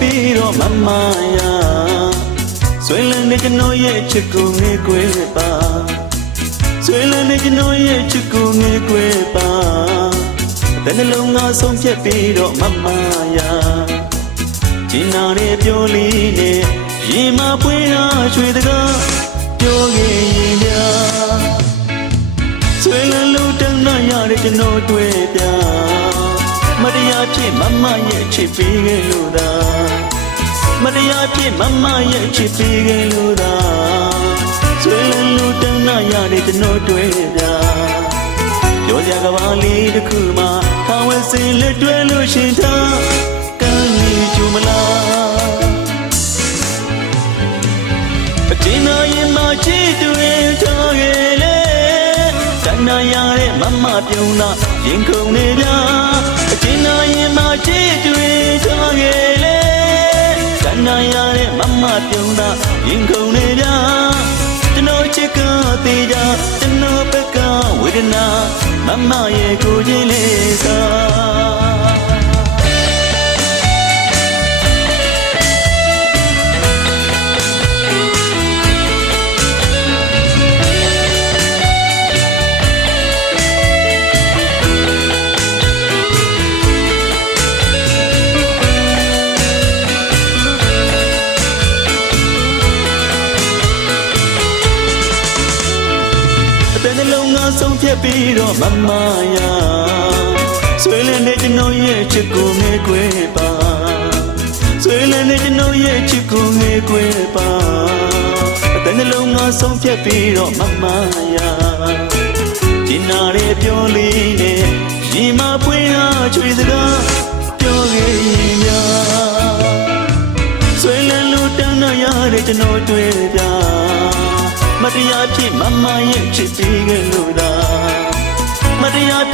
ပြီးတော့မမယာဆွေးလန်းနေကျွန်တော်ရဲ့ချစ်ကိုငေးကွယ်ပါဆွေးလန်းနေကျွန်တော်ရဲ့ချစ်ကိုငေးကွယ်ပါတနေ့လုံးငါဆုံးဖြတ်ပြီးတော့မမယာကျင်နာနဲ့ပြောလေးနဲ့ရေမပွေးတာရွှေတကားပြောခဲ့ရင်များဆွေလန်းလို့တန်းနာရတဲ့ကျွန်တော်တွေ့ပြမ တရားဖြစ်မမရဲ့ချစ်ပေးခဲ့လို့သာမတရားဖြစ်မမရဲ့ချစ်ပေးခဲ့လို့သာဆွေလန်းလို့တန်းနာရတဲ့ကျွန်တော်တွေ့ပြပြောကြကဘာလေးတစ်ခုမှခံဝဲစင်လက်တွဲလို့ရှင်သာကမ်းလေးကျူမလားအချင်းတော်ရင်မချစ်တွေထားခဲ့လေတဏ္ဍာရတဲ့မမပြုံးတာရင်ခုန်နေပြ ပြုံးတာရင်ခုန်နေပြကျွန်တော်ချစ်ကသေးကြကျွန်တော်ဘက်ကဝေဒနာမမရဲ့ကိုချင်းလေးစား ဖြတ်ပြီးတော့မမယာဆွေးလန်းတဲ့ကျွန်တော်ရဲ့ချစ်ကိုငဲကွယ်ပါဆွေးလန်းတဲ့ကျွန်တော်ရဲ့ချစ်ကိုငဲကွယ်ပါအတဲ့နှလုံးငါဆုံးဖြတ်ပြီးတော့မမယာကျင်နာရဲ့ပြောလေးနဲ့ရီမပွေးဟာချွေစကားပြောခဲ့ရင်များဆွေလန်းလို့တန်းနာရတဲ့ကျွန်တော်တွေ့ကြမတရားဖြစ်မမရဲ့ချစ်ပေးခဲ့လို့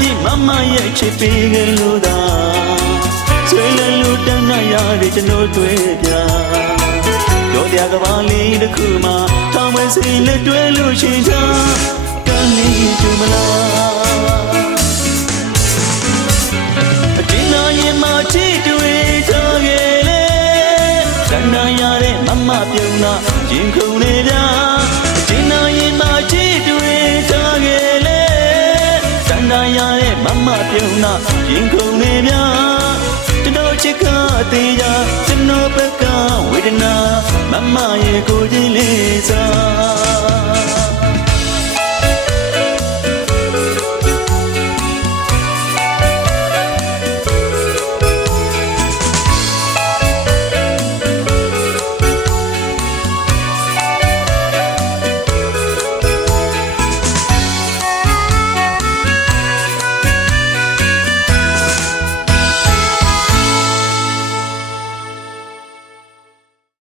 သာမတရားဖြစ်မမရဲ့ချစ်ပေးခဲ့လို့သာဆွေလန်းလို့တန်းနာရတဲ့ကျွန်တော်တွေ့ကြကြောတရားကဘာလေးတစ်ခုမှထောင်မစီလက်တွဲလို့ရှိချာကမ်းလေးကျမလားအချင်းတော်ရင်မချစ်တွေထားခဲ့လေတဏ္ဍာရတဲ့မမပြုံးတာရင်ခု ပြုံးတာရင်ခုန်နေပြကျွန်တော်ချစ်ကအသေးကြကျွန်တော်ဘက်ကဝေဒနာမမရဲ့ကိုယ်ချင်းလေးစား